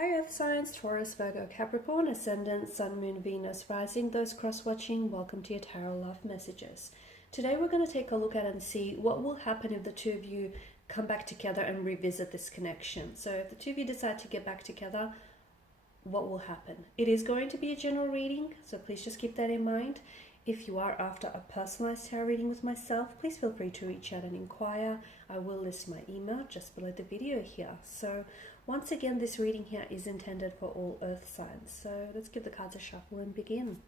Hi Earth Signs, Taurus, Virgo, Capricorn, Ascendant, Sun, Moon, Venus, Rising, those cross-watching, welcome to your Tarot Love Messages. Today we're going to take a look at and see what will happen if the two of you come back together and revisit this connection. So if the two of you decide to get back together, what will happen? It is going to be a general reading, so please just keep that in mind. If you are after a personalized tarot reading with myself, please feel free to reach out and inquire. I will list my email just below the video here. So once again, this reading here is intended for all earth signs. So let's give the cards a shuffle and begin.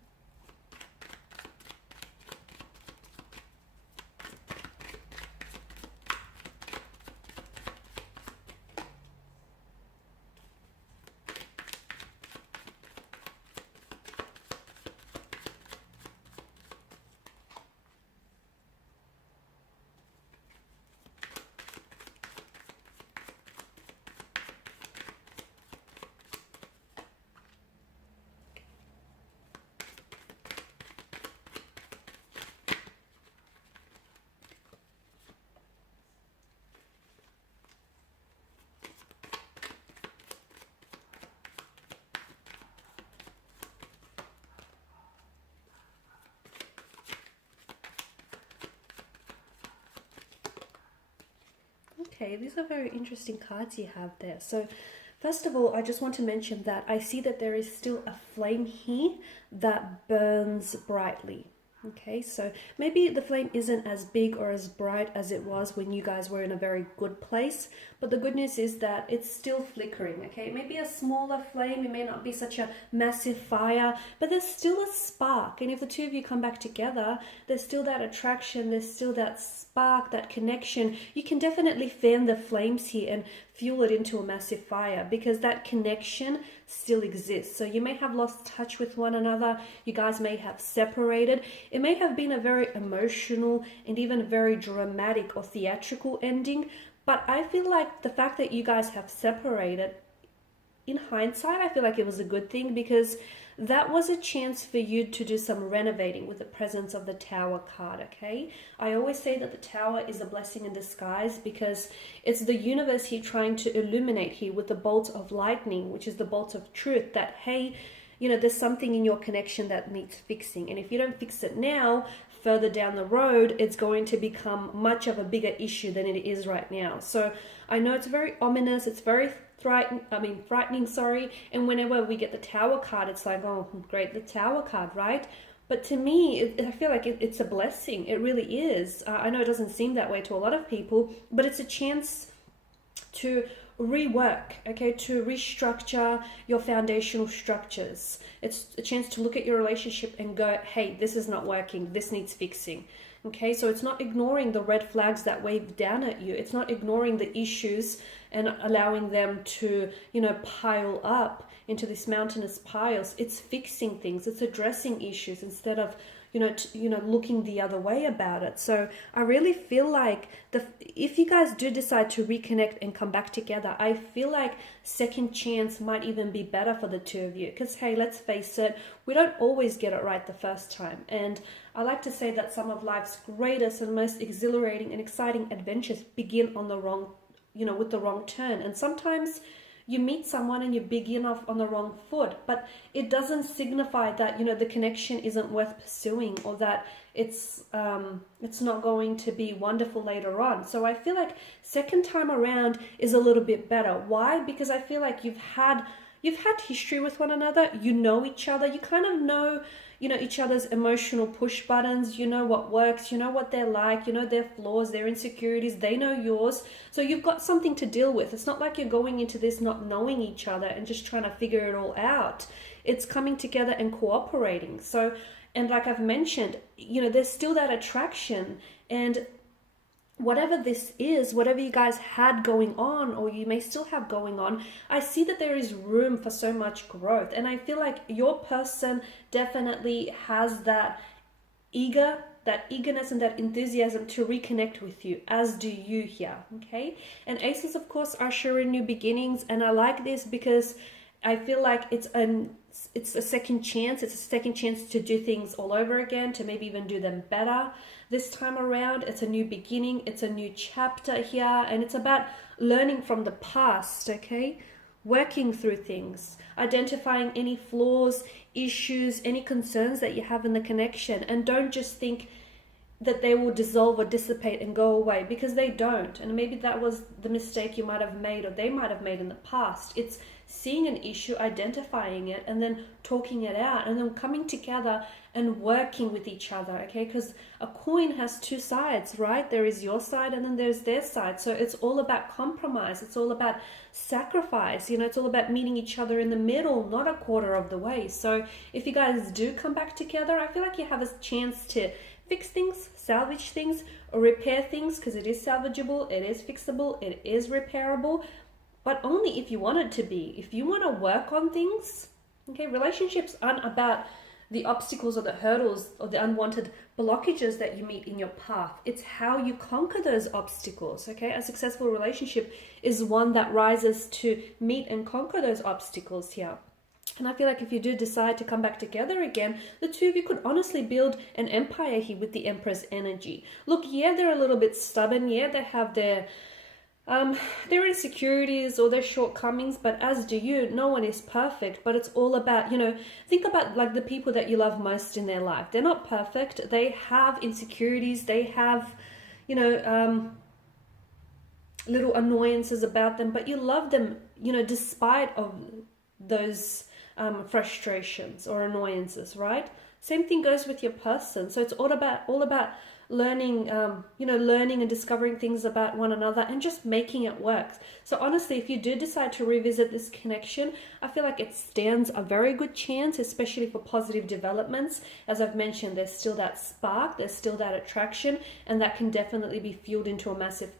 Okay, these are very interesting cards you have there. So first of all, I just want to mention that I see that there is still a flame here that burns brightly. Okay, so maybe the flame isn't as big or as bright as it was when you guys were in a very good place, but the good news is that it's still flickering. Okay, it may be a smaller flame, it may not be such a massive fire, but there's still a spark. And if the two of you come back together, there's still that attraction, there's still that spark, that connection. You can definitely fan the flames here and fuel it into a massive fire because that connection still exists. So you may have lost touch with one another, you guys may have separated. It may have been a very emotional and even very dramatic or theatrical ending, but I feel like the fact that you guys have separated, in hindsight, I feel like it was a good thing because that was a chance for you to do some renovating with the presence of the Tower card, okay? I always say that the Tower is a blessing in disguise because it's the universe here trying to illuminate here with the bolt of lightning, which is the bolt of truth, that, hey, you know, there's something in your connection that needs fixing. And if you don't fix it now, further down the road, it's going to become much of a bigger issue than it is right now. So I know it's very ominous, it's very frightening, sorry. And whenever we get the Tower card, it's like, oh, great, the Tower card, right? But to me, I feel like it's a blessing. It really is. I know it doesn't seem that way to a lot of people, but it's a chance to rework, okay, to restructure your foundational structures. It's a chance to look at your relationship and go, hey, this is not working, this needs fixing. Okay, so it's not ignoring the red flags that wave down at you. It's not ignoring the issues and allowing them to, you know, pile up into these mountainous piles. It's fixing things. It's addressing issues instead of, looking the other way about it. So I really feel like if you guys do decide to reconnect and come back together, I feel like second chance might even be better for the two of you. Because, hey, let's face it, we don't always get it right the first time. And I like to say that some of life's greatest and most exhilarating and exciting adventures begin on the wrong, with the wrong turn. And sometimes you meet someone and you begin off on the wrong foot, but it doesn't signify that, the connection isn't worth pursuing or that it's not going to be wonderful later on. So I feel like second time around is a little bit better. Why? Because I feel like you've had history with one another, you know each other, you kind of know, each other's emotional push buttons, you know what works, you know what they're like, you know their flaws, their insecurities, they know yours. So you've got something to deal with. It's not like you're going into this not knowing each other and just trying to figure it all out. It's coming together and cooperating. So, and like I've mentioned, there's still that attraction, and whatever this is, whatever you guys had going on or you may still have going on, I see that there is room for so much growth. And I feel like your person definitely has that eagerness and that enthusiasm to reconnect with you, as do you here, okay? And aces, of course, are sure new beginnings, and I like this because I feel like it's a second chance. It's a second chance to do things all over again, to maybe even do them better. This time around, it's a new beginning. It's a new chapter here, and it's about learning from the past, okay? working through things, identifying any flaws, issues, any concerns that you have in the connection. And don't just think that they will dissolve or dissipate and go away, because they don't. And maybe that was the mistake you might have made, or they might have made in the past. It's seeing an issue, identifying it, and then talking it out, and then coming together and working with each other, okay? Because a coin has two sides, right? There is your side and then there's their side. So it's all about compromise. It's all about sacrifice. You know, it's all about meeting each other in the middle, not a quarter of the way. So if you guys do come back together, I feel like you have a chance to fix things, salvage things, or repair things, because it is salvageable, it is fixable, it is repairable, but only if you want it to be. If you want to work on things, okay, relationships aren't about the obstacles or the hurdles or the unwanted blockages that you meet in your path. It's how you conquer those obstacles, okay? A successful relationship is one that rises to meet and conquer those obstacles here. And I feel like if you do decide to come back together again, the two of you could honestly build an empire here with the Empress energy. Look, yeah, they're a little bit stubborn. Yeah, they have their insecurities or their shortcomings, but as do you. No one is perfect, but it's all about, you know, think about like the people that you love most in their life. They're not perfect. They have insecurities. They have, you know, little annoyances about them, but you love them, you know, despite of those frustrations or annoyances, right? Same thing goes with your person. So it's all about learning, learning and discovering things about one another and just making it work. So honestly, if you do decide to revisit this connection, I feel like it stands a very good chance, especially for positive developments. As I've mentioned, there's still that spark, there's still that attraction, and that can definitely be fueled into a massive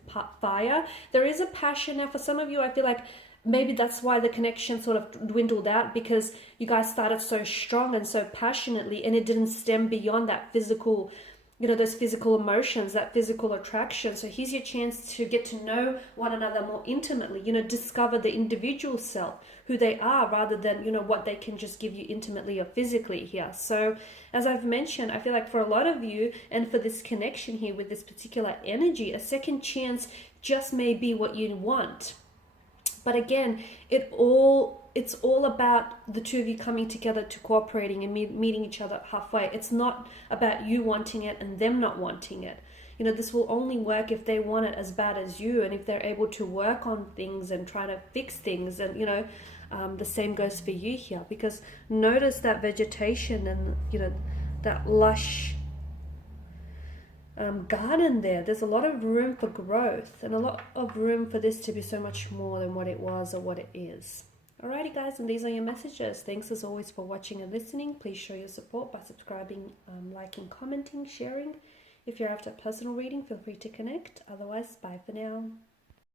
fire. There is a passion. Now, for some of you, I feel like maybe that's why the connection sort of dwindled out, because you guys started so strong and so passionately, and it didn't stem beyond that physical, you know, those physical emotions, that physical attraction. So here's your chance to get to know one another more intimately, you know, discover the individual self, who they are, rather than, you know, what they can just give you intimately or physically here. So as I've mentioned, I feel like for a lot of you, and for this connection here with this particular energy, a second chance just may be what you want. But again, it's all about the two of you coming together to cooperating and meeting each other halfway. It's not about you wanting it and them not wanting it. You know, this will only work if they want it as bad as you, and if they're able to work on things and try to fix things. And, you know, the same goes for you here, because notice that vegetation and, you know, that lush garden there. There's a lot of room for growth and a lot of room for this to be so much more than what it was or what it is. Alrighty guys, and these are your messages. Thanks as always for watching and listening. Please show your support by subscribing, liking, commenting, sharing. If you're after a personal reading, feel free to connect. Otherwise, bye for now.